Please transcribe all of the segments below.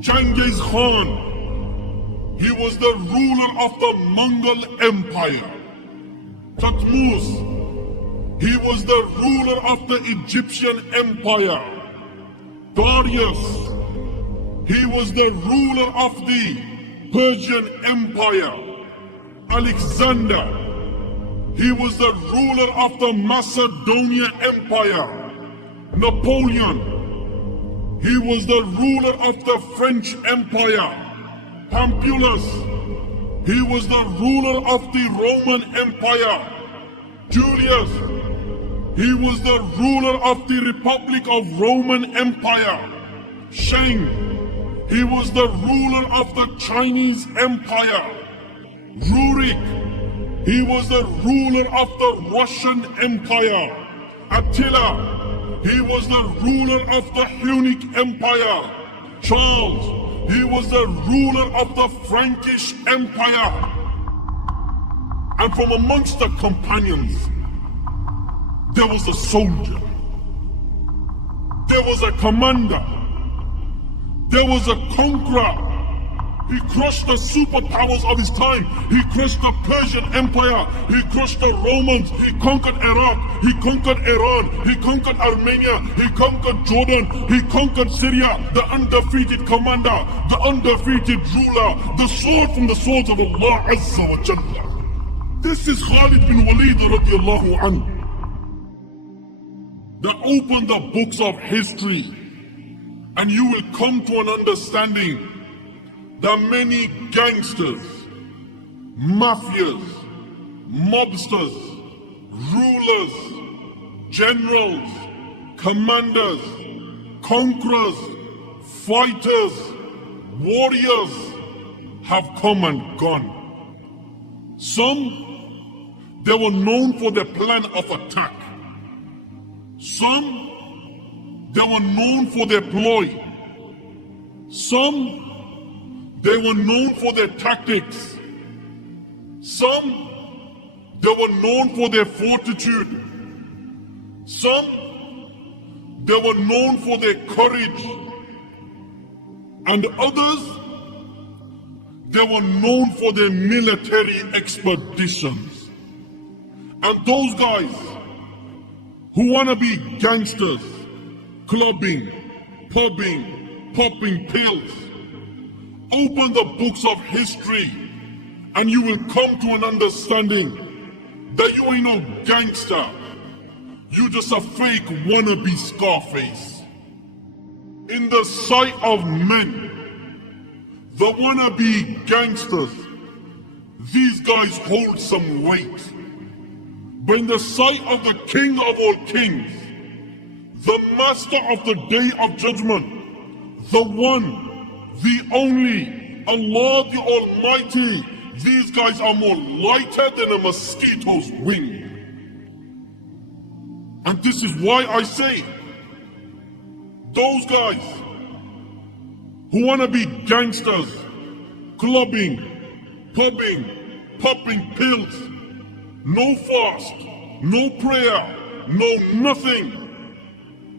Genghis Khan, he was the ruler of the Mongol Empire. Thutmose, he was the ruler of the Egyptian Empire. Darius, he was the ruler of the Persian Empire. Alexander, he was the ruler of the Macedonia Empire. Napoleon, he was the ruler of the French Empire. Pompeius, he was the ruler of the Roman Empire. Julius, he was the ruler of the Republic of Roman Empire. Sheng, he was the ruler of the Chinese Empire. Rurik, he was the ruler of the Russian Empire. Attila, he was the ruler of the Hunnic Empire. Charles, he was the ruler of the Frankish Empire. And from amongst the companions, there was a soldier. There was a commander. There was a conqueror. He crushed the superpowers of his time. He crushed the Persian Empire. He crushed the Romans. He conquered Iraq. He conquered Iran. He conquered Armenia. He conquered Jordan. He conquered Syria. The undefeated commander. The undefeated ruler. The sword from the swords of Allah Azza wa Jalla. This is Khalid ibn Walid radiallahu anhu. That open the books of history and you will come to an understanding that many gangsters, mafias, mobsters, rulers, generals, commanders, conquerors, fighters, warriors have come and gone. Some, they were known for their plan of attack. Some, they were known for their ploy. Some, they were known for their tactics. Some, they were known for their fortitude. Some, they were known for their courage. And others, they were known for their military expeditions. And those guys who want to be gangsters, clubbing, pubbing, popping pills, open the books of history and you will come to an understanding that you ain't no gangster. You just a fake wannabe Scarface. In the sight of men, the wannabe gangsters, these guys hold some weight. But in the sight of the King of all kings, the Master of the Day of Judgment, the one, the only, Allah the Almighty, these guys are more lighter than a mosquito's wing. And this is why I say, those guys who want to be gangsters, clubbing, pubbing, popping pills, no fast, no prayer, no nothing.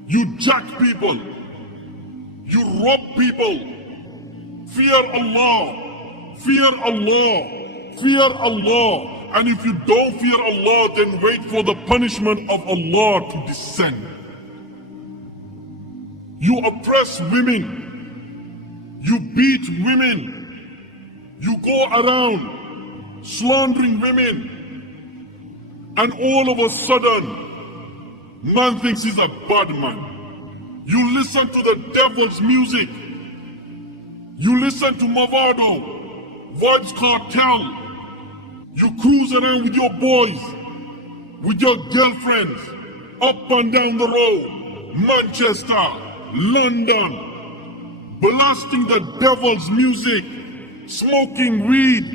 You jack people, you rob people. Fear Allah, fear Allah, fear Allah. And if you don't fear Allah, then wait for the punishment of Allah to descend. You oppress women, you beat women, you go around slandering women, and all of a sudden, man thinks he's a bad man. You listen to the devil's music. You listen to Mavado, Vibes Cartel. You cruise around with your boys, with your girlfriends, up and down the road, Manchester, London, blasting the devil's music, smoking weed,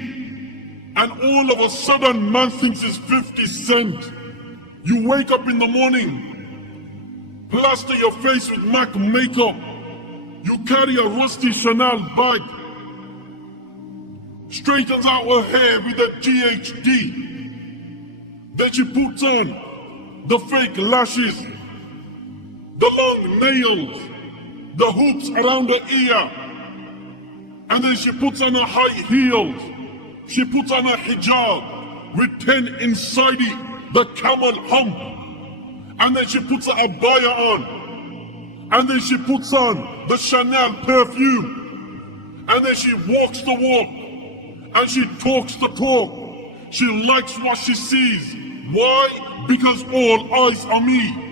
and all of a sudden man thinks it's 50 cent. You wake up in the morning, plaster your face with MAC makeup, you carry a rusty Chanel bag, straightens out her hair with a GHD. Then she puts on the fake lashes, the long nails, the hoops around her ear, And then she puts on her high heels. She puts on her hijab with 10 inside it, the camel hump. And then she puts her abaya on. And then she puts on the Chanel perfume. And then she walks the walk. And she talks the talk. She likes what she sees. Why? Because all eyes are me.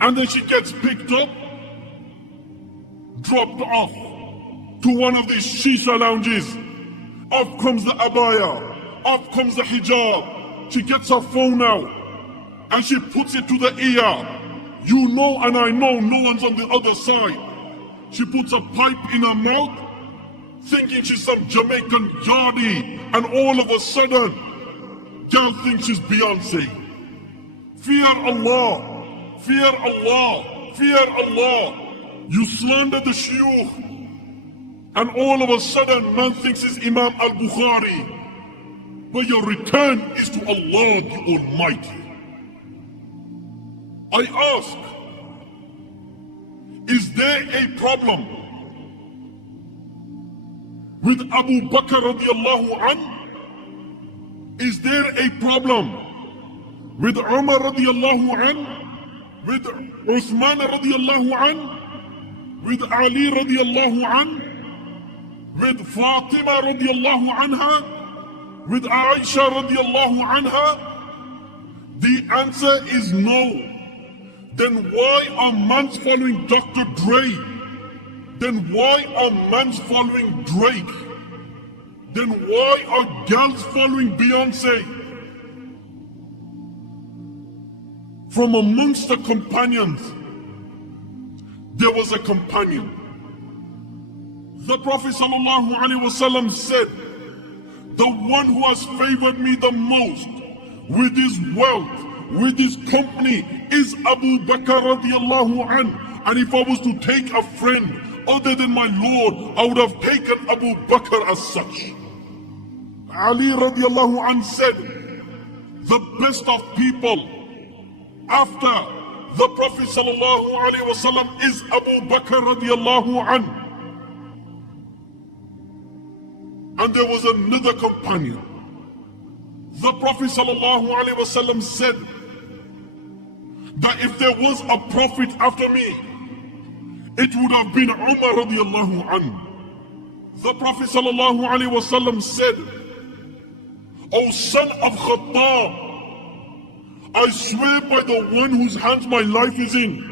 And then she gets picked up, dropped off to one of these shisha lounges. Off comes the abaya, off comes the hijab. She gets her phone out and she puts it to the ear. You know and I know no one's on the other side. She puts a pipe in her mouth, thinking she's some Jamaican yardie, and all of a sudden, girl thinks she's Beyonce. Fear Allah, fear Allah, fear Allah. You slander the shuyukh, and all of a sudden man thinks it's Imam al-Bukhari. But your return is to Allah the Almighty. I ask, is there a problem with Abu Bakr radiallahu anhu? Is there a problem with Umar radiallahu anhu? With Uthman radiallahu anhu? With Ali radiallahu anhu? With Fatima radiallahu anha? With Aisha radiallahu anha? The answer is no. Then why are mans following Dr. Dre? Then why are mans following Drake? Then why are girls following Beyonce? From amongst the companions, there was a companion. The Prophet ﷺ said, the one who has favored me the most with his wealth, with his company, is Abu Bakr radiallahu anhu. And if I was to take a friend other than my Lord, I would have taken Abu Bakr as such. Ali radiallahu anhu said, the best of people after the Prophet sallallahu alaihi wasallam is Abu Bakr radiallahu anhu. And there was another companion. The Prophet sallallahu alaihi wasallam said that if there was a prophet after me, it would have been Umar radiallahu anhu. The Prophet sallallahu alaihi wasallam said, O son of Khattab, I swear by the one whose hands my life is in,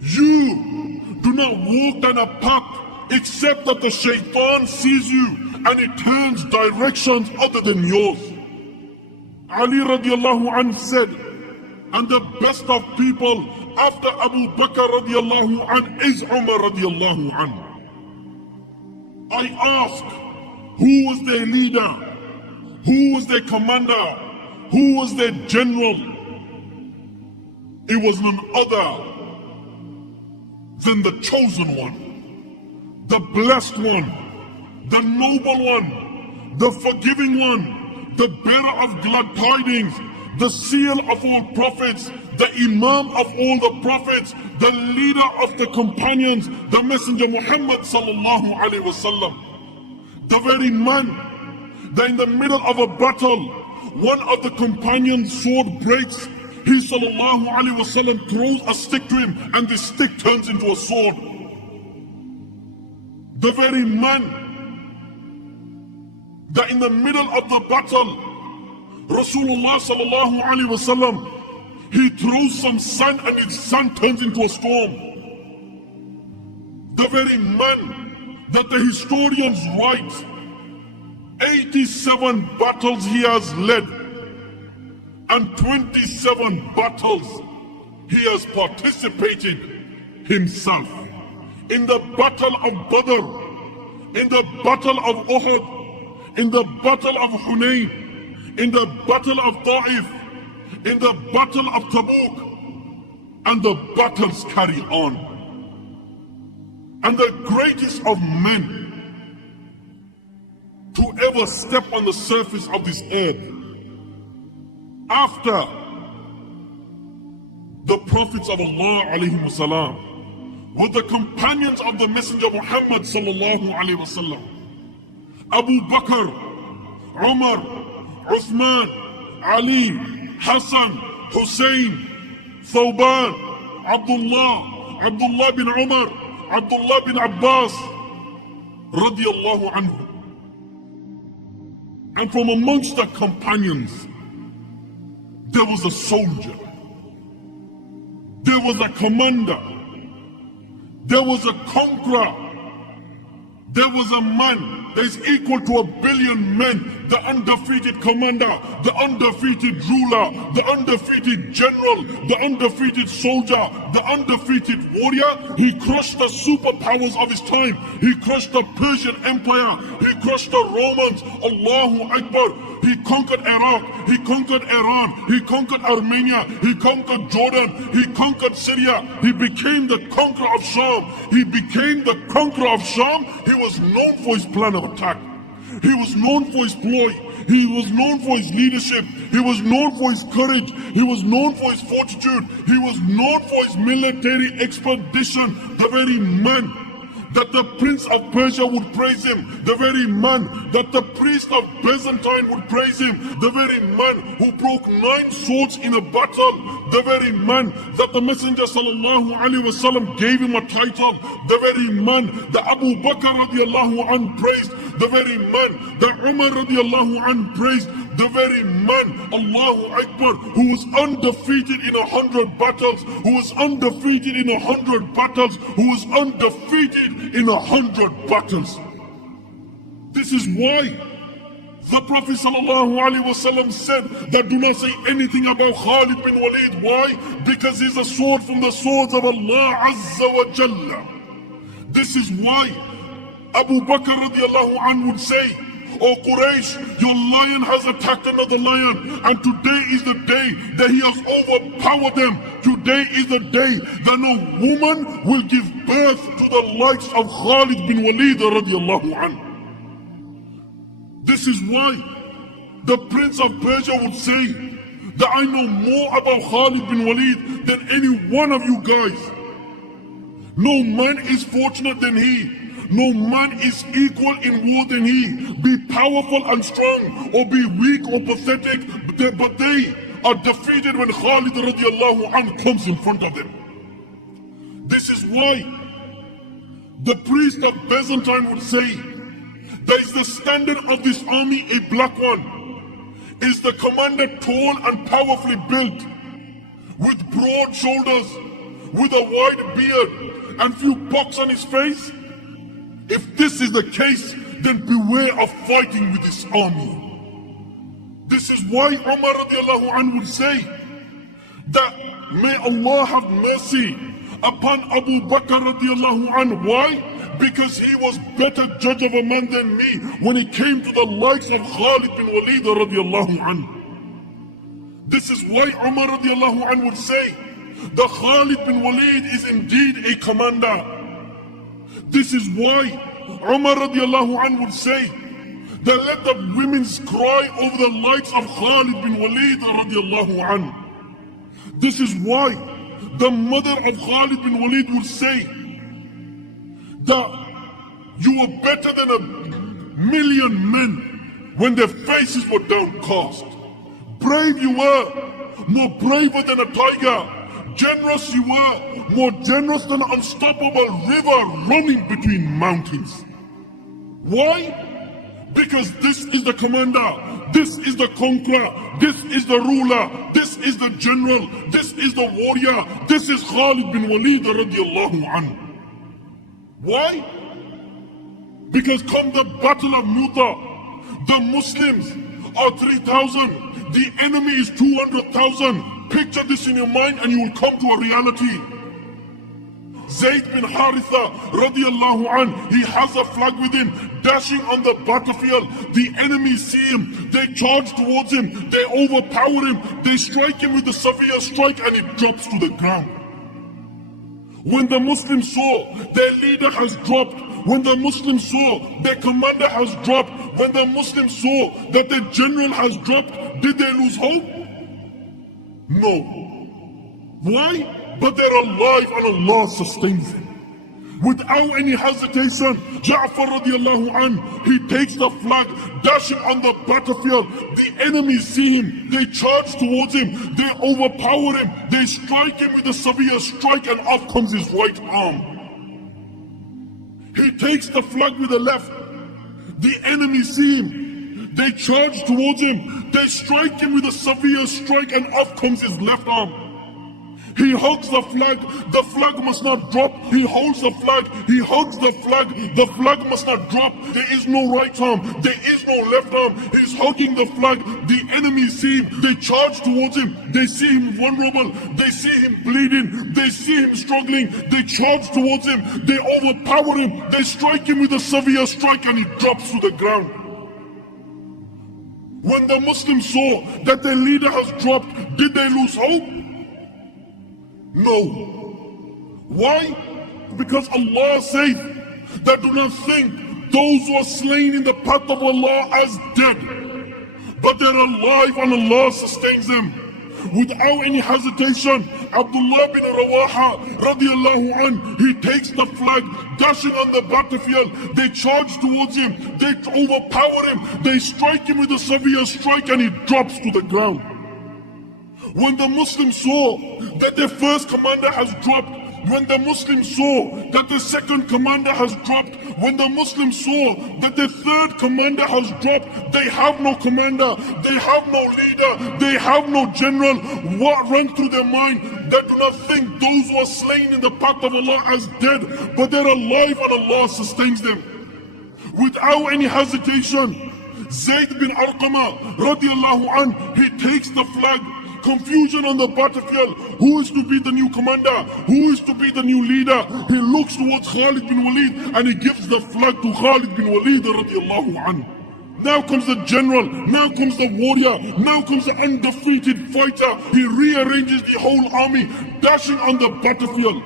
you do not walk down a path except that the shaitan sees you and it turns directions other than yours. Ali radiallahu anhu said, and the best of people after Abu Bakr radiallahu anhu is Umar radiallahu anhu. I ask, who was their leader? Who was their commander? Who was their general? It was none other than the chosen one, the blessed one, the noble one, the forgiving one, the bearer of glad tidings, the seal of all prophets, the imam of all the prophets, the leader of the companions, the messenger Muhammad sallallahu alaihi wasallam. The very man that in the middle of a battle, one of the companions' sword breaks, he sallallahu alaihi wasallam throws a stick to him and the stick turns into a sword. The very man that in the middle of the battle, Rasulullah sallallahu alaihi wasallam, he throws some sand and his sand turns into a storm. The very man that the historians write 87 battles he has led and 27 battles he has participated himself. In the battle of Badr, in the battle of Uhud, in the battle of Hunayn, in the battle of Ta'if, in the battle of Tabuk, and the battles carry on. And the greatest of men to ever step on the surface of this earth after the prophets of Allah alayhim salam were the companions of the Messenger Muhammad sallallahu alaihi wasallam. Abu Bakr, Umar, Uthman, Ali, Hassan, Hussein, Thawban, Abdullah bin Umar, Abdullah bin Abbas, radiyallahu anhu. And from amongst the companions, there was a soldier, there was a commander, there was a conqueror, there was a man that is equal to 1 billion men, the undefeated commander, the undefeated ruler, the undefeated general, the undefeated soldier, the undefeated warrior. He crushed the superpowers of his time. He crushed the Persian Empire. He crushed the Romans. Allahu Akbar. He conquered Iraq. He conquered Iran. He conquered Armenia. He conquered Jordan. He conquered Syria. He became the conqueror of Sham. He became the conqueror of Sham. He was known for his plan of attack. He was known for his ploy. He was known for his leadership. He was known for his courage. He was known for his fortitude. He was known for his military expedition. The very man that the prince of Persia would praise him, the very man that the priest of Byzantine would praise him, the very man who broke 9 swords in a battle, the very man that the Messenger sallallahu alaihi wasallam gave him a title, the very man that Abu Bakr radiallahu anhu praised, the very man that Umar radiallahu anhu praised, the very man, Allahu Akbar, who was undefeated in 100 battles, who was undefeated in 100 battles, who was undefeated in 100 battles. This is why the Prophet ﷺ said that do not say anything about Khalid bin Walid. Why? Because he's a sword from the swords of Allah Azza wa Jalla. This is why Abu Bakr radiallahu anhu would say, "O Quraysh, your lion has attacked another lion, and today is the day that he has overpowered them. Today is the day that no woman will give birth to the likes of Khalid bin Walid radiallahu anhu." This is why the Prince of Persia would say that I know more about Khalid bin Walid than any one of you guys. No man is fortunate than he. No man is equal in war than he. Be powerful and strong, or be weak or pathetic, but they are defeated when Khalid radiallahu anhu comes in front of them. This is why the priest of Byzantine would say, that is the standard of this army a black one. Is the commander tall and powerfully built, with broad shoulders, with a wide beard, and few pocks on his face? If this is the case, then beware of fighting with this army. This is why Umar radiallahu anhu would say that may Allah have mercy upon Abu Bakr radiallahu anhu. Why? Because he was better judge of a man than me when it came to the likes of Khalid bin Walid radiallahu anhu. This is why Umar radiallahu anhu would say that Khalid bin Walid is indeed a commander. This is why Umar radiallahu anhu would say that let the women cry over the likes of Khalid bin Walid radiallahu anhu. This is why the mother of Khalid bin Walid would say that you were better than 1,000,000 men when their faces were downcast. Brave you were, more braver than a tiger. Generous you were, more generous than an unstoppable river running between mountains. Why? Because this is the commander, this is the conqueror, this is the ruler, this is the general, this is the warrior, this is Khalid bin Walid radiallahu anhu. Why? Because come the battle of Muta, the Muslims are 3,000, the enemy is 200,000. Picture this in your mind and you will come to a reality. Zayd bin Haritha radiallahu anhu, he has a flag with him, dashing on the battlefield. The enemy see him, they charge towards him, they overpower him, they strike him with the severe strike and it drops to the ground. When the Muslims saw their leader has dropped, when the Muslims saw their commander has dropped, when the Muslims saw that their general has dropped, did they lose hope? No. Why? But they're alive and Allah sustains them. Without any hesitation, Ja'far radiallahu anh, he takes the flag, dashing on the battlefield. The enemies see him, they charge towards him, they overpower him, they strike him with a severe strike, and off comes his right arm. He takes the flag with the left. The enemies see him, they charge towards him, they strike him with a severe strike, and off comes his left arm. He hugs the flag must not drop. He holds the flag, he hugs the flag must not drop. There is no right arm, there is no left arm. He's hugging the flag, the enemies see him, they charge towards him, they see him vulnerable, they see him bleeding, they see him struggling, they charge towards him, they overpower him, they strike him with a severe strike, and he drops to the ground. When the Muslims saw that their leader has dropped, did they lose hope? No. Why? Because Allah says that do not think those who are slain in the path of Allah as dead, but they're alive and Allah sustains them. Without any hesitation, Abdullah bin Rawaha radiallahu anh, he takes the flag, dashing on the battlefield. They charge towards him, they overpower him, they strike him with a severe strike, and he drops to the ground. When the Muslims saw that their first commander has dropped, when the Muslims saw that the second commander has dropped, when the Muslims saw that the third commander has dropped, they have no commander, they have no leader, they have no general. What ran through their mind? They do not think those who are slain in the path of Allah as dead, but they're alive and Allah sustains them. Without any hesitation, Zayd bin Arqama radiallahu anh, he takes the flag. Confusion on the battlefield. Who is to be the new commander? Who is to be the new leader? He looks towards Khalid bin Walid and he gives the flag to Khalid bin Walid radiallahu anhu. Now comes the general, now comes the warrior, now comes the undefeated fighter. He rearranges the whole army, dashing on the battlefield.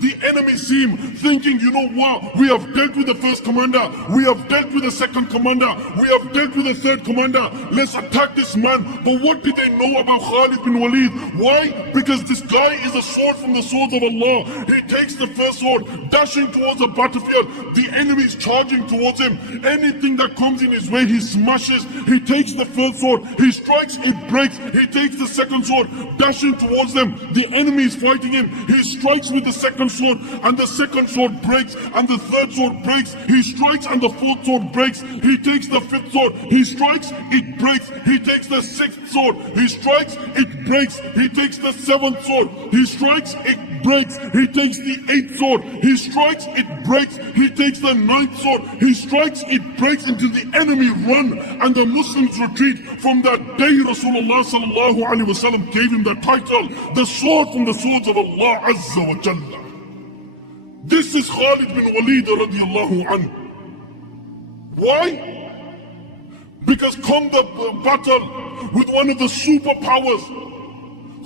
The enemy see him thinking, you know what, we have dealt with the first commander, we have dealt with the second commander, we have dealt with the third commander, let's attack this man. But what did they know about Khalid bin Walid? Why? Because this guy is a sword from the swords of Allah. He takes the first sword, dashing towards the battlefield. The enemy is charging towards him. Anything that comes in his way, he smashes. He takes the first sword, he strikes, it breaks. He takes the second sword, dashing towards them. The enemy is fighting him. He strikes with the second sword, and the second sword breaks, and the third sword breaks. He strikes, and the fourth sword breaks. He takes the fifth sword, he strikes, it breaks. He takes the sixth sword, he strikes, it breaks. He takes the seventh sword, he strikes, it breaks. He takes the eighth sword, he strikes, it breaks. He takes the ninth sword, he strikes, it breaks, until the enemy run and the Muslims retreat. From that day, Rasulullah sallallahu alaihi wasallam gave him the title, the sword from the swords of Allah Azza wa Jalla. This is Khalid bin Walid radiallahu anhu. Why? Because come the battle with one of the superpowers,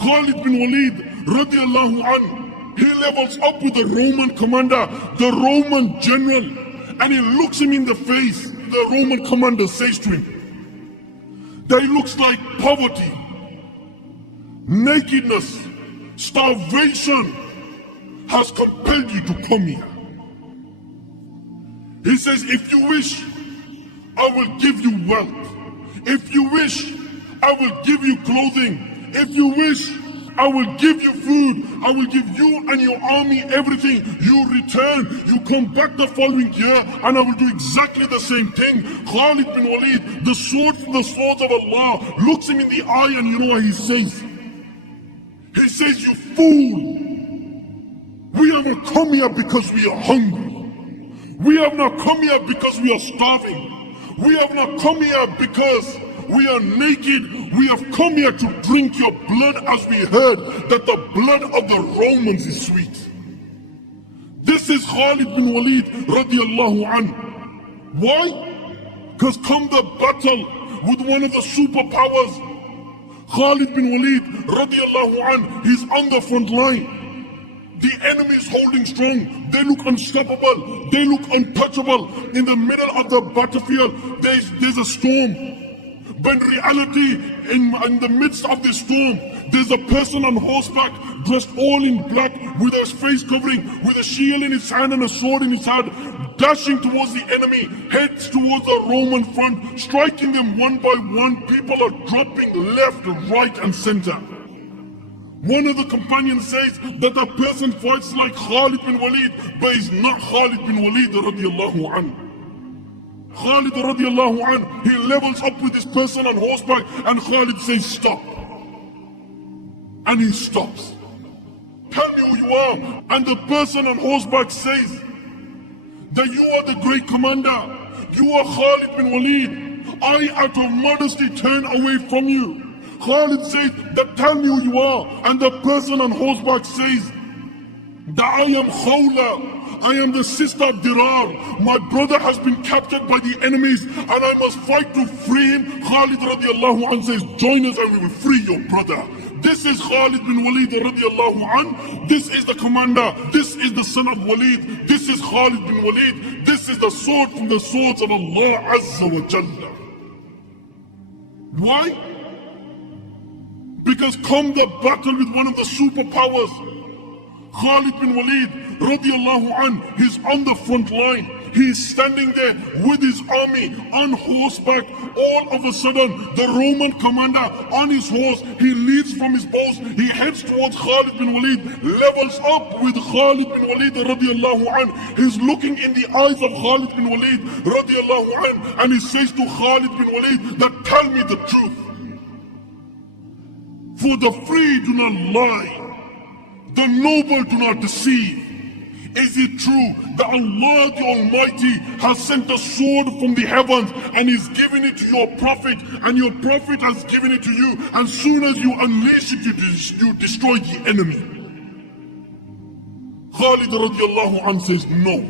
Khalid bin Walid radiallahu anhu, he levels up with the Roman commander, the Roman general, and he looks him in the face. The Roman commander says to him that he looks like poverty, nakedness, starvation has compelled you to come here. He says, if you wish, I will give you wealth. If you wish, I will give you clothing. If you wish, I will give you food. I will give you and your army everything. You return, you come back the following year, and I will do exactly the same thing. Khalid bin Walid, the sword from the swords of Allah, looks him in the eye, and you know what he says? He says, you fool! We have not come here because we are hungry. We have not come here because we are starving. We have not come here because we are naked. We have come here to drink your blood, as we heard that the blood of the Romans is sweet. This is Khalid bin Walid radiallahu anhu. Why? Because come the battle with one of the superpowers, Khalid bin Walid radiallahu anhu, he's on the front line. The enemy is holding strong. They look unstoppable. They look untouchable. In the middle of the battlefield, there's a storm. But in reality, in the midst of this storm, there's a person on horseback, dressed all in black, with his face covering, with a shield in his hand and a sword in his hand, dashing towards the enemy, heads towards the Roman front, striking them one by one. People are dropping left, right and center. One of the companions says that the person fights like Khalid ibn Walid, but he's not Khalid ibn Walid radiallahu anhu. Khalid radiallahu anhu, he levels up with this person on horseback, and Khalid says stop. And he stops. Tell me who you are. And the person on horseback says that you are the great commander. You are Khalid bin Walid. I, out of modesty, turn away from you. Khalid says that tell me who you are. And the person on horseback says that I am Khawla. I am the sister of Dirar. My brother has been captured by the enemies and I must fight to free him. Khalid radiallahu anhu says, join us and we will free your brother. This is Khalid bin Walid radiallahu anhu. This is the commander. This is the son of Walid. This is Khalid bin Walid. This is the sword from the swords of Allah Azza wa Jalla. Why? Because come the battle with one of the superpowers, Khalid bin Walid radiallahu anhu, he's on the front line. He's standing there with his army on horseback. All of a sudden, the Roman commander on his horse, he leaves from his post. He heads towards Khalid bin Walid, levels up with Khalid bin Walid radiallahu anhu. He's looking in the eyes of Khalid bin Walid radiallahu anhu, and he says to Khalid bin Walid that tell me the truth. For the free do not lie, the noble do not deceive. Is it true that Allah the Almighty has sent a sword from the heavens and is giving it to your prophet, and your prophet has given it to you, and soon as you unleash it, you destroy the enemy? Khalid radiallahu anhu says no.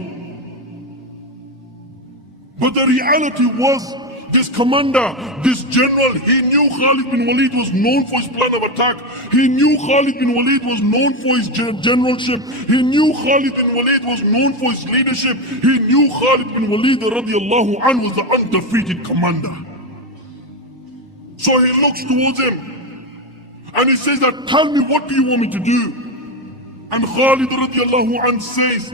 But the reality was, this commander, this general, he knew Khalid bin Walid was known for his plan of attack. He knew Khalid bin Walid was known for his generalship. He knew Khalid bin Walid was known for his leadership. He knew Khalid bin Walid radiallahu anhu was the undefeated commander. So he looks towards him and he says that, tell me, what do you want me to do? And Khalid radiallahu anhu says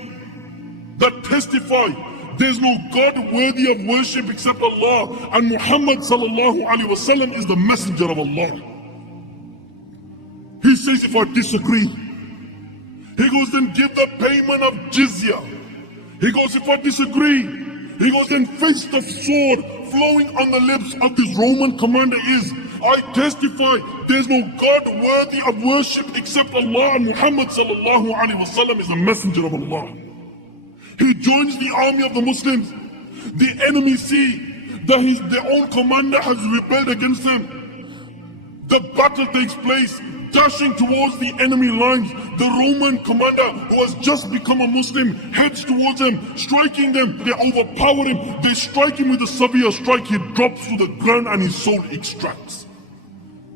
that, testify, there's no God worthy of worship except Allah, and Muhammad sallallahu alaihi wasallam is the messenger of Allah. He says, if I disagree, he goes, then give the payment of jizya. He goes, if I disagree, he goes, then face the sword. Flowing on the lips of this Roman commander is, I testify there's no God worthy of worship except Allah, and Muhammad sallallahu alaihi wasallam is the messenger of Allah. He joins the army of the Muslims. The enemy see that their own commander has rebelled against them. The battle takes place, dashing towards the enemy lines. The Roman commander, who has just become a Muslim, heads towards them, striking them. They overpower him. They strike him with a severe strike. He drops to the ground and his soul extracts.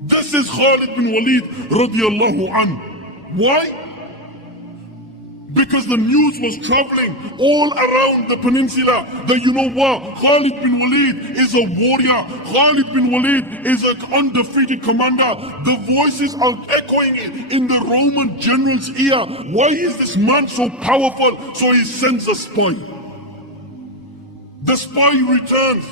This is Khalid bin Walid radiallahu anhu. Why? Because the news was traveling all around the peninsula that, you know what, Khalid bin Walid is a warrior. Khalid bin Walid is an undefeated commander. The voices are echoing in the Roman general's ear. Why is this man so powerful? So he sends a spy. The spy returns,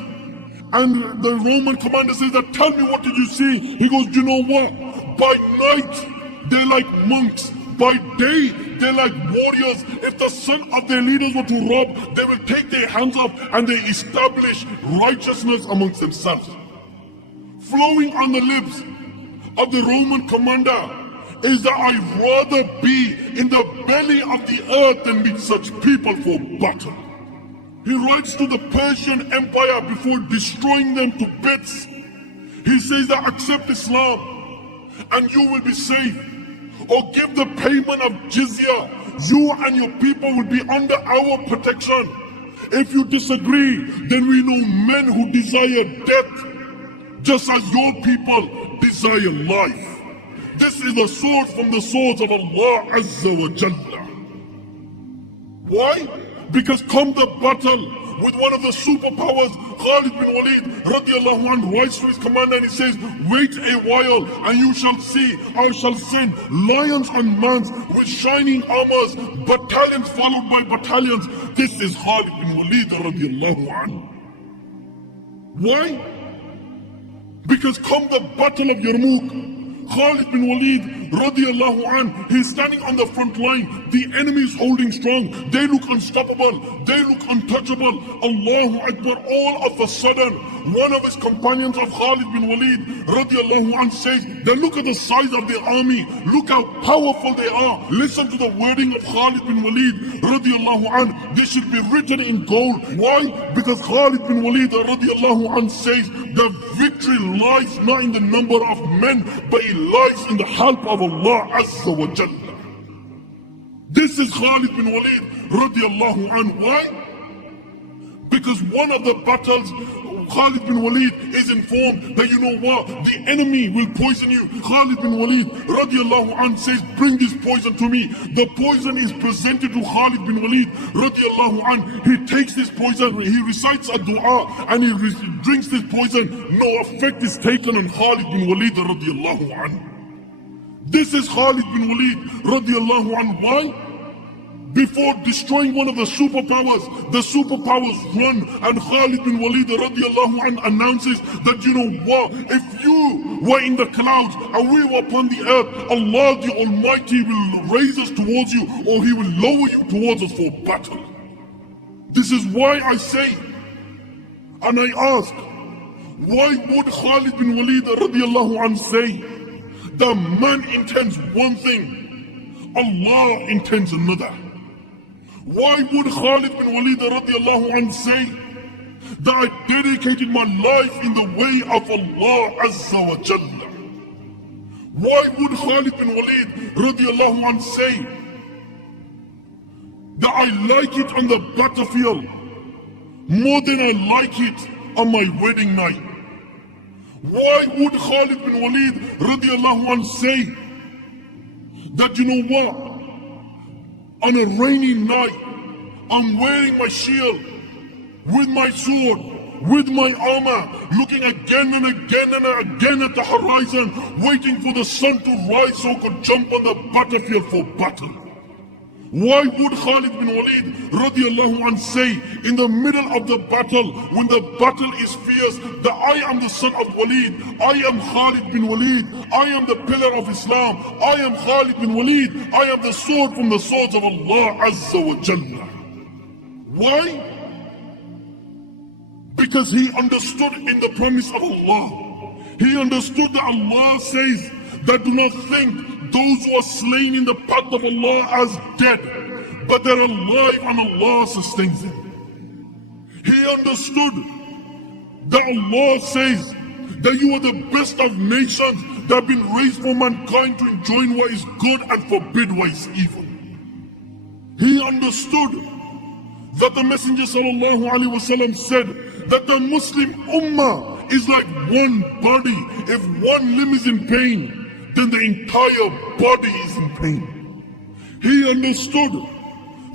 and the Roman commander says that, tell me, what did you see? He goes, you know what, by night they're like monks. By day, they're like warriors. If the son of their leaders were to rob, they will take their hands off and they establish righteousness amongst themselves. Flowing on the lips of the Roman commander is that I'd rather be in the belly of the earth than meet such people for battle. He writes to the Persian Empire before destroying them to bits. He says that accept Islam and you will be safe, or give the payment of jizya. You and your people will be under our protection. If you disagree, then we know men who desire death, just as your people desire life. This is a sword from the swords of Allah Azza wa Jalla. Why? Because come the battle, with one of the superpowers, Khalid ibn Walid radiallahu anhu writes to his commander and he says, wait a while and you shall see, I shall send lions and mans with shining armors, battalions followed by battalions. This is Khalid ibn Walid radiallahu anhu. Why? Because come the battle of Yarmouk, Khalid bin Walid radiallahu anh, he's standing on the front line. The enemy is holding strong. They look unstoppable. They look untouchable. Allahu Akbar. All of a sudden, one of his companions of Khalid bin Walid radiallahu anh says, then look at the size of the army. Look how powerful they are. Listen to the wording of Khalid bin Walid radiallahu anh. They should be written in gold. Why? Because Khalid bin Walid radiallahu anh says, the victory lies not in the number of men, but it lies in the help of Allah Azza wa Jalla. This is Khalid bin Walid radiallahu anhu. Why? Because one of the battles, Khalid bin Walid is informed that, you know what, the enemy will poison you. Khalid bin Walid radiallahu anhu says, bring this poison to me. The poison is presented to Khalid bin Walid radiallahu anhu. He takes this poison, he recites a dua and he drinks this poison. No effect is taken on Khalid bin Walid radiallahu anhu. This is Khalid bin Walid radiallahu anhu. Why? Before destroying one of the superpowers run, and Khalid bin Walid radiallahu anhu announces that, you know what, if you were in the clouds and we were upon the earth, Allah the Almighty will raise us towards you, or He will lower you towards us for battle. This is why I say, and I ask, why would Khalid bin Walid radiallahu anhu say, the man intends one thing, Allah intends another? Why would Khalid bin Walid radiallahu anhu say that I dedicated my life in the way of Allah Azza wa Jalla? Why would Khalid bin Walid radiallahu anhu say that I like it on the battlefield more than I like it on my wedding night? Why would Khalid bin Walid radiallahu anhu say that, you know what, on a rainy night, I'm wearing my shield, with my sword, with my armor, looking again and again and again at the horizon, waiting for the sun to rise so I could jump on the battlefield for battle? Why would Khalid bin Walid radiallahu anhu say in the middle of the battle, when the battle is fierce, that I am the son of Walid, I am Khalid bin Walid, I am the pillar of Islam, I am Khalid bin Walid, I am the sword from the swords of Allah Azza wa Jalla? Why? Because he understood in the promise of Allah. He understood that Allah says that do not think those who are slain in the path of Allah as dead, but they're alive and Allah sustains them. He understood that Allah says that you are the best of nations that have been raised for mankind to enjoin what is good and forbid what is evil. He understood that the Messenger sallallahu alaihi wasallam said that the Muslim Ummah is like one body. If one limb is in pain, then the entire body is in pain. He understood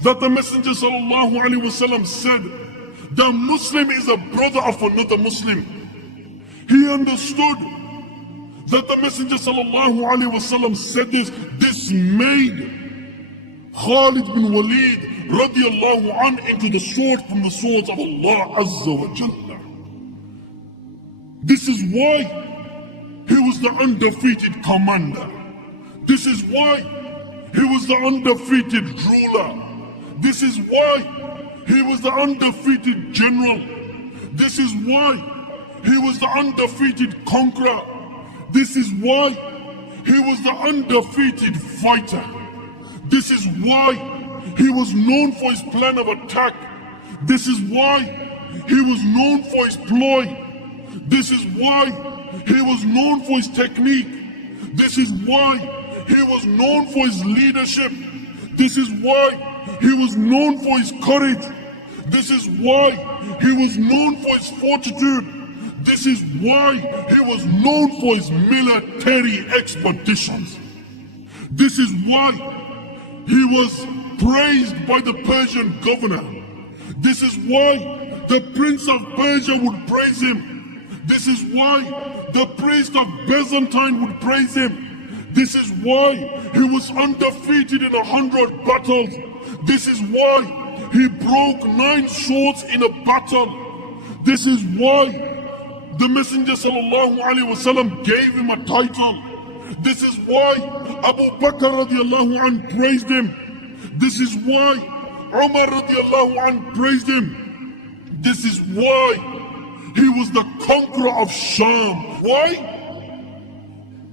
that the Messenger sallallahu alaihi wasallam said the Muslim is a brother of another Muslim. He understood that the Messenger sallallahu alaihi wasallam said this made Khalid bin Walid radiallahu anhu into the sword from the swords of Allah Azza wa Jalla. This is why he was the undefeated commander. This is why he was the undefeated ruler. This is why he was the undefeated general. This is why he was the undefeated conqueror. This is why he was the undefeated fighter. This is why he was known for his plan of attack. This is why he was known for his ploy. This is why he was known for his technique. This is why he was known for his leadership. This is why he was known for his courage. This is why he was known for his fortitude. This is why he was known for his military expeditions. This is why he was praised by the Persian governor. This is why the prince of Persia would praise him. This is why the priest of Byzantine would praise him. This is why he was undefeated in 100 battles. This is why he broke 9 swords in a battle. This is why the Messenger ﷺ gave him a title. This is why Abu Bakr radiallahu anh praised him. This is why Umar radiallahu anh praised him. This is why he was the conqueror of Sham. Why?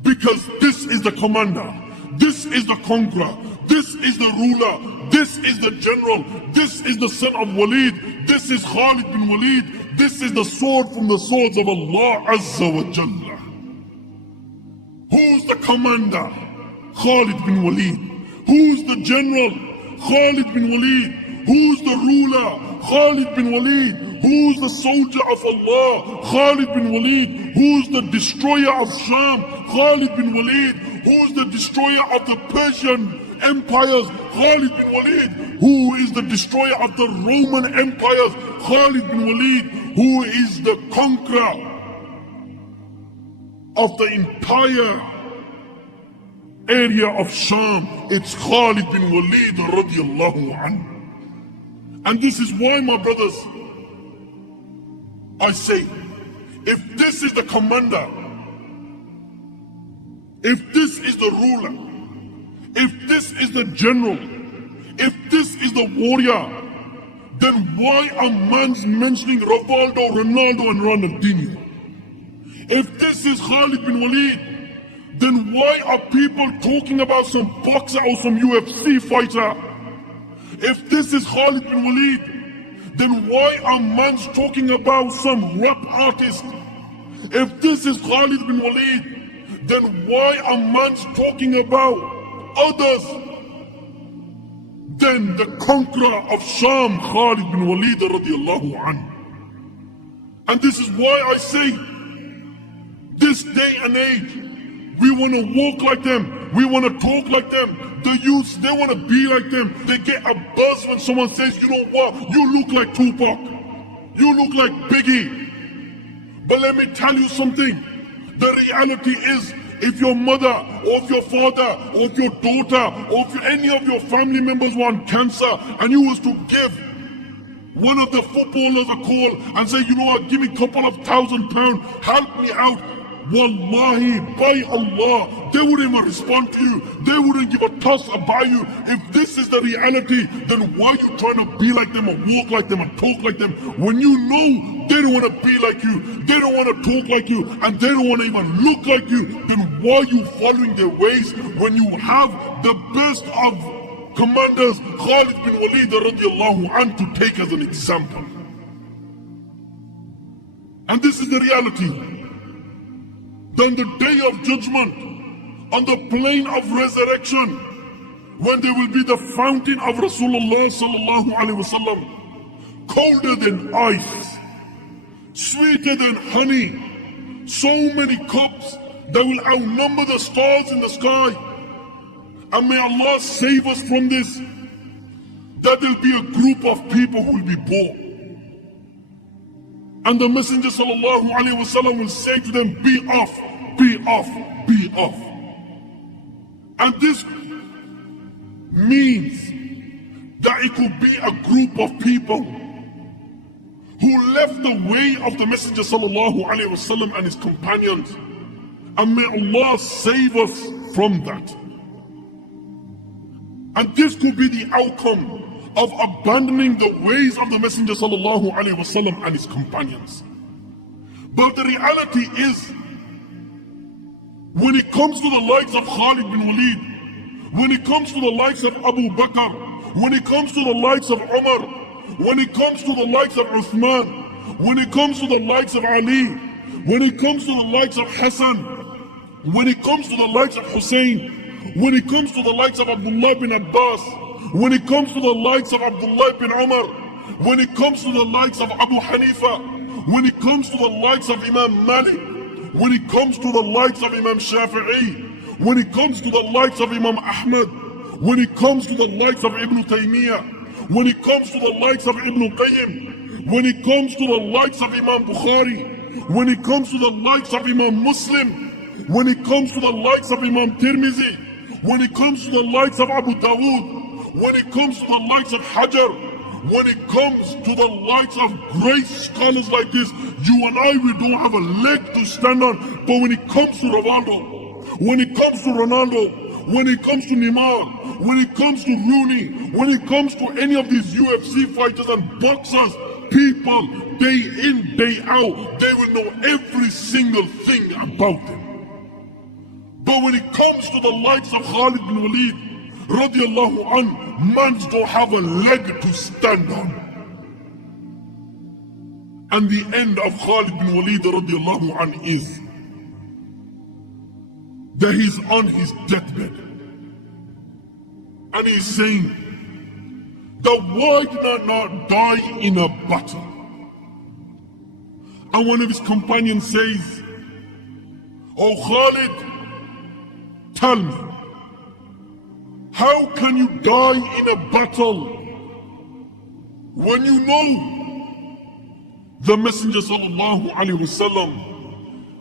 Because this is the commander, this is the conqueror, this is the ruler, this is the general, this is the son of Walid, this is Khalid ibn Walid, this is the sword from the swords of Allah Azza wa Jalla. Who's the commander? Khalid ibn Walid. Who's the general? Khalid ibn Walid. Who's the ruler? Khalid ibn Walid. Who's the soldier of Allah? Khalid ibn Walid. Who's the destroyer of Sham? Khalid ibn Walid. Who's the destroyer of the Persian empires? Khalid ibn Walid. Who is the destroyer of the Roman empires? Khalid ibn Walid. Who is the conqueror of the entire area of Sham? It's Khalid bin Walid radiallahu anhu. And this is why, my brothers, I say, if this is the commander, if this is the ruler, if this is the general, if this is the warrior, then why are man's mentioning Rivaldo, Ronaldo and Ronaldinho? If this is Khalid bin Walid, then why are people talking about some boxer or some UFC fighter? If this is Khalid bin Walid, then why are mans talking about some rap artist? If this is Khalid bin Walid, then why are mans talking about others than the conqueror of Sham, Khalid bin Walid radiallahu anhu? And this is why I say, this day and age, we want to walk like them, we want to talk like them. The youths, they want to be like them. They get a buzz when someone says, you know what, you look like Tupac, you look like Biggie. But let me tell you something, the reality is, if your mother, or if your father, or if your daughter, or if any of your family members want cancer, and you was to give one of the footballers a call and say, you know what, give me a couple of £1,000, help me out, wallahi, by Allah, they wouldn't even respond to you. They wouldn't give a toss about you. If this is the reality, then why are you trying to be like them, or walk like them, and talk like them, when you know they don't want to be like you, they don't want to talk like you, and they don't want to even look like you? Then why are you following their ways when you have the best of commanders, Khalid bin Walid radiallahu anhu, to take as an example? And this is the reality. Then the day of judgment, on the plain of resurrection, when there will be the fountain of Rasulullah sallallahu alaihi wasallam, colder than ice, sweeter than honey, so many cups that will outnumber the stars in the sky. And may Allah save us from this, that there will be a group of people who will be born. And the Messenger sallallahu alaihi wasallam will say to them, be off, be off, be off. And this means that it could be a group of people who left the way of the Messenger sallallahu alaihi wasallam and his companions. And may Allah save us from that. And this could be the outcome of abandoning the ways of the Messenger sallallahu alaihi wasallam and his companions. But the reality is, when it comes to the likes of Khalid bin Walid, when it comes to the likes of Abu Bakr, when it comes to the likes of Umar, when it comes to the likes of Uthman, when it comes to the likes of Ali, when it comes to the likes of Hassan, when it comes to the likes of Hussein, when it comes to the likes of Abdullah bin Abbas, when it comes to the likes of Abdullah bin Umar, when it comes to the likes of Abu Hanifa, when it comes to the likes of Imam Malik, when it comes to the likes of Imam Shafi'i, when it comes to the likes of Imam Ahmad, when it comes to the likes of Ibn Taymiyyah, when it comes to the likes of Ibn Qayyim, when it comes to the likes of Imam Bukhari, when it comes to the likes of Imam Muslim, when it comes to the likes of Imam Tirmizi, when it comes to the likes of Abu Dawood, when it comes to the likes of Hajar, when it comes to the likes of great scholars like this, you and I, we don't have a leg to stand on. But when it comes to Ronaldo, when it comes to Ronaldo, when it comes to Neymar, when it comes to Rooney, when it comes to any of these UFC fighters and boxers, people, day in, day out, they will know every single thing about them. But when it comes to the likes of Khalid ibn Walid, radiallahu an, mans don't have a leg to stand on. And the end of Khalid ibn Walid radiallahu an is that he's on his deathbed. And he's saying that why did I not die in a battle? And one of his companions says, "Oh Khalid, tell me, how can you die in a battle when you know the Messenger sallallahu alaihi wasallam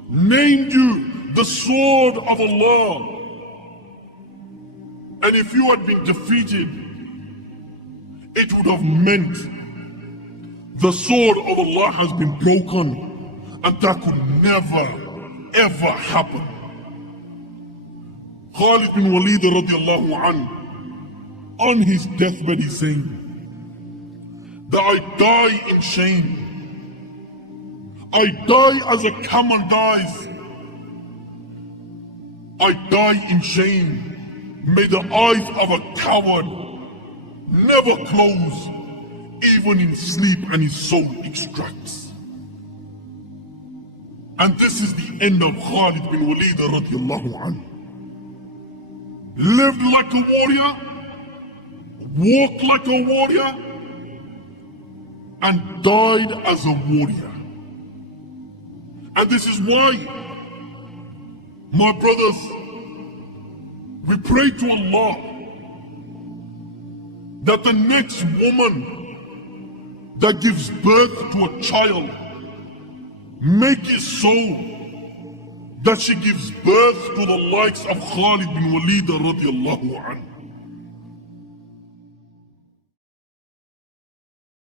named you the sword of Allah? And if you had been defeated, it would have meant the sword of Allah has been broken, and that could never ever happen." Khalid ibn Walid radiallahu an, on his deathbed, he's saying that I die in shame. I die as a camel dies. I die in shame. May the eyes of a coward never close, even in sleep, and his soul extracts. And this is the end of Khalid bin Walid radiallahu anhu. Lived like a warrior, walked like a warrior, and died as a warrior. And this is why, my brothers, we pray to Allah that the next woman that gives birth to a child, make it so that she gives birth to the likes of Khalid bin Walid radiallahu anhu.